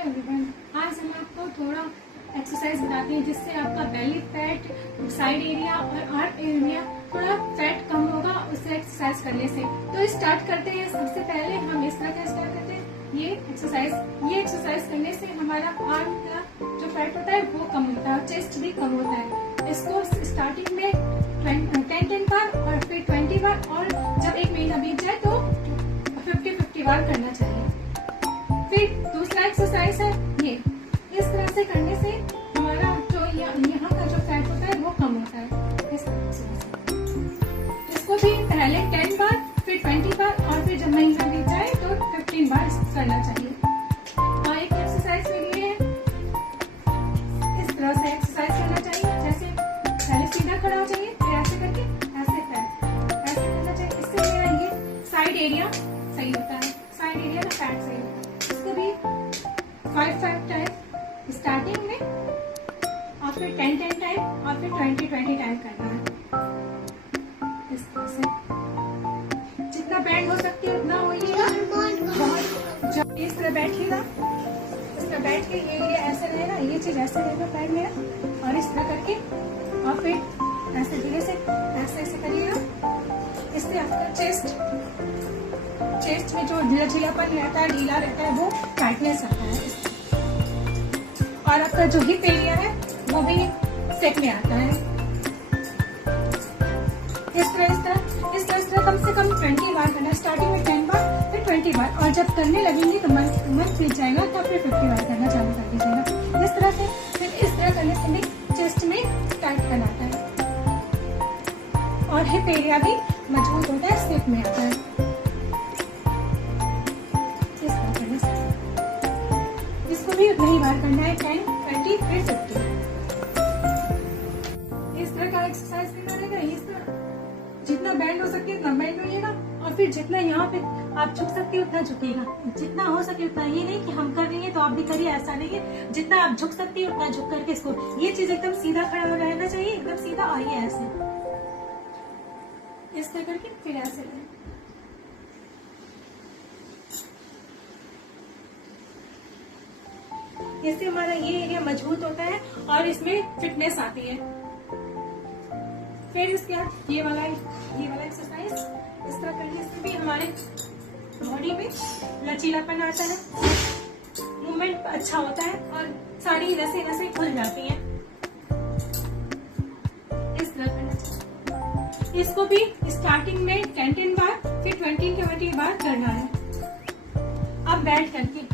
Everyone, आज हम आपको थोड़ा एक्सरसाइज बताते हैं जिससे आपका बेली फैट, साइड एरिया और आर्म एरिया थोड़ा फैट कम होगा उससे एक्सरसाइज करने से। तो स्टार्ट करते हैं। सबसे पहले हम इस तरह का स्टार्ट करते हैं। ये एक्सरसाइज करने से हमारा आर्म का जो फैट होता है वो कम होता है, चेस्ट भी कम होता है। इसको स्टार्टिंग में 10 बार और फिर 20 बार, और जब एक महीना बीत जाए तो 50 बार करना चाहिए। फिर दूसरा एक्सरसाइज है ये। इस तरह से करने से हमारा जो यहाँ का जो फैट होता है वो कम होता है। इस तरह से इसको भी पहले 10 बार, फिर 20 बार, और फिर जब महीना बीत जाए तो 15 बार करना चाहिए। और एक एक्सरसाइज के लिए इस तरह से एक्सरसाइज करना चाहिए, जैसे पहले सीधा खड़ा हो जाइए, फिर ऐसे करके ऐसे करना चाहिए। इससे मेरा ये साइड एरिया सही होता है, साइड एरिया का फैट सही होता है। इसको भी 5 टाइम स्टार्टिंग में, और फिर 10 टाइम, और फिर 20 टाइम करना है। इस तरह से जितना बैंड हो सकती है उतना होइएगा। जब इस तरह बैठिएगा, इस तरह बैठ के ये ऐसे रहेगा, ये चीज ऐसे रहेगा पैर मेरा, और इस तरह करके, और फिर ऐसे धीरे से ऐसे करिएगा। इससे आपका चेस्ट में जो लचीलापन रहता है, ढीला रहता है, वो टाइटनेस आता है। और आपका जो हिप एरिया है वो भी सेट में आता है। इस तरह कम से कम 20 बार करना। स्टार्टिंग में 10 बार, फिर 20 बार, और जब करने लगेंगे तो मन खिल जाएगा, तब फिर 50 बार करना चालू कर दीजिएगा। इस तरह से फिर इस तरह करने से भी चेस्ट में टाइट बनाता है, और हिप एरिया भी मजबूत होता है, सेट में आता है। इसको भी उतना ही बार करना है, 10, 20, फिर 50। इस तरह का एक्सरसाइज भी करेगा। इस तरह जितना बैंड हो सके उतना बैंड होइएगा, और फिर जितना यहाँ पे आप झुक सकते हो उतना झुकेगा, जितना हो सके उतना। ये नहीं कि हम कर रहे हैं तो आप भी करिए, ऐसा नहीं है। जितना आप झुक सकते हो उतना झुक करके इसको, ये चीज एकदम सीधा खड़ा हो रहना चाहिए, एकदम सीधा। आइए ऐसे इस तरह करके फिर ऐसे करें। इससे हमारा ये एरिया मजबूत होता है और इसमें फिटनेस आती है। फिर उसके बाद ये वाला एक्सरसाइज इस तरह करने से भी हमारे बॉडी में लचीलापन आता है, मूवमेंट अच्छा होता है, और सारी नसें खुल जाती हैं। इस तरह करना चाहिए। इसको भी स्टार्टिंग में 10 बार, फिर 20 बार करना है। अब बैठ करके